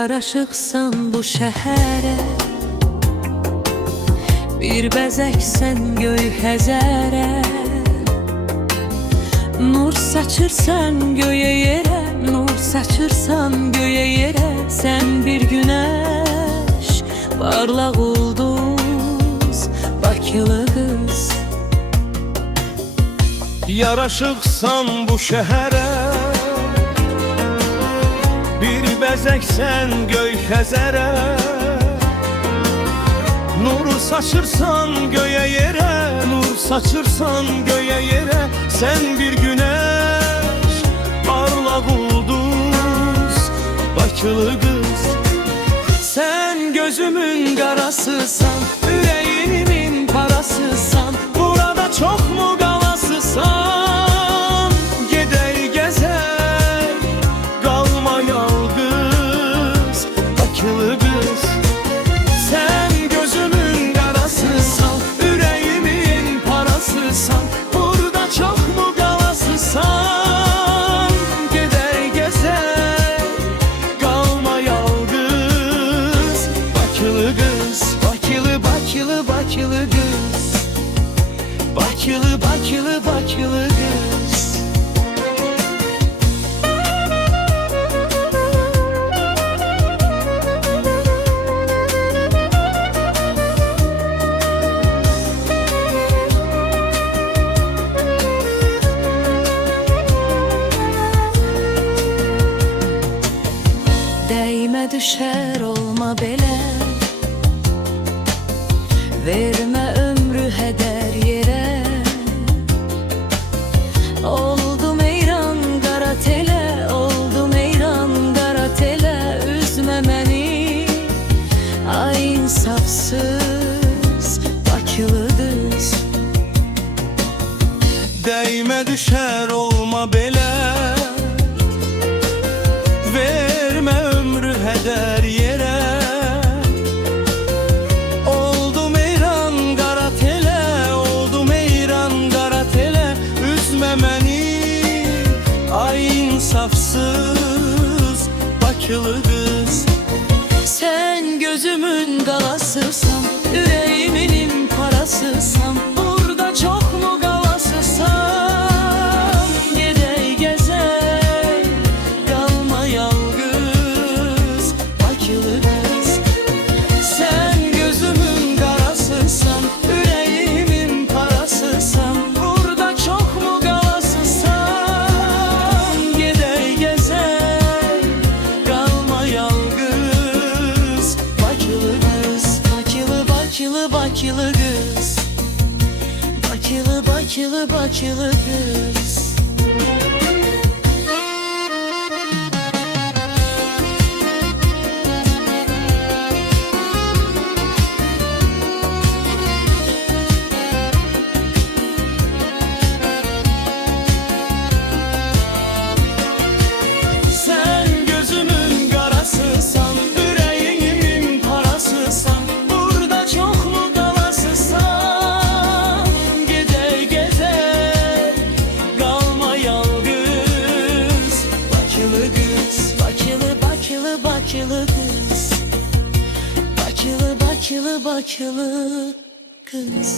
Yaraşıqsan bu şəhərə, bir bəzəksən göy Xəzərə. Nur saçırsan göyə yerə, nur saçırsan göyə yerə. Sən bir günəş, parlaq ulduz, Bakılı qız. Yaraşıqsan bu şəhərə, bir bəzəksən göy Xəzərə. Nur saçırsan göyə yerə, nur saçırsan göyə yerə. Sən bir günəş, parlaq ulduz, Bakılı qız. Sən gözümün qarasısan, ürəyimin parasısan. Burada çoxmu qalasısan? Gedək gəzək, qalma yalqız, Bakılı qız. Sən gözümün qarasısan, ürəyimin parasısan. Burada çoxmu qalasısan? Gedək gəzək, qalma yalqız, Bakılı qız. Bakılı, Bakılı, Bakılı qız. Bakılı, Bakılı, Bakılı qız. Dəymə düşər olma belə, vermə ömrü hədər yerə. Oldum eyran qara telə, oldum eyran qara telə. Üzmə məni, ay insafsız, Bakılı qız. Dəymə düşər olma belə, vermə ömrü hədər yerə. Oldum eyran qara telə, oldum eyran qara telə. Üzmə məni, ay insafsız, Bakılı qız. Sən gözümün qalasısan, ürəyimin parasısan. Burada çoxmu qalasısan? Gedək gəzək, qalma yalqız, Bakılı qız. Sən gözümün qarasısan, ürəyimin parasısan. Burada çoxmu qalasısan? Gedək gəzək, qalma yalqız, Bakılı qız. Bakılı, Bakılı, Bakılı qız. Bakılı, Bakılı, Bakılı qız. Sən gözümün qarasısan, ürəyimin parasısan. Burada çoxmu qalasısan? Gedək gəzək, qalma yalqız, Bakılı qız. Bakılı, Bakılı, Bakılı qız. Bakılı, Bakılı, Bakılı qız.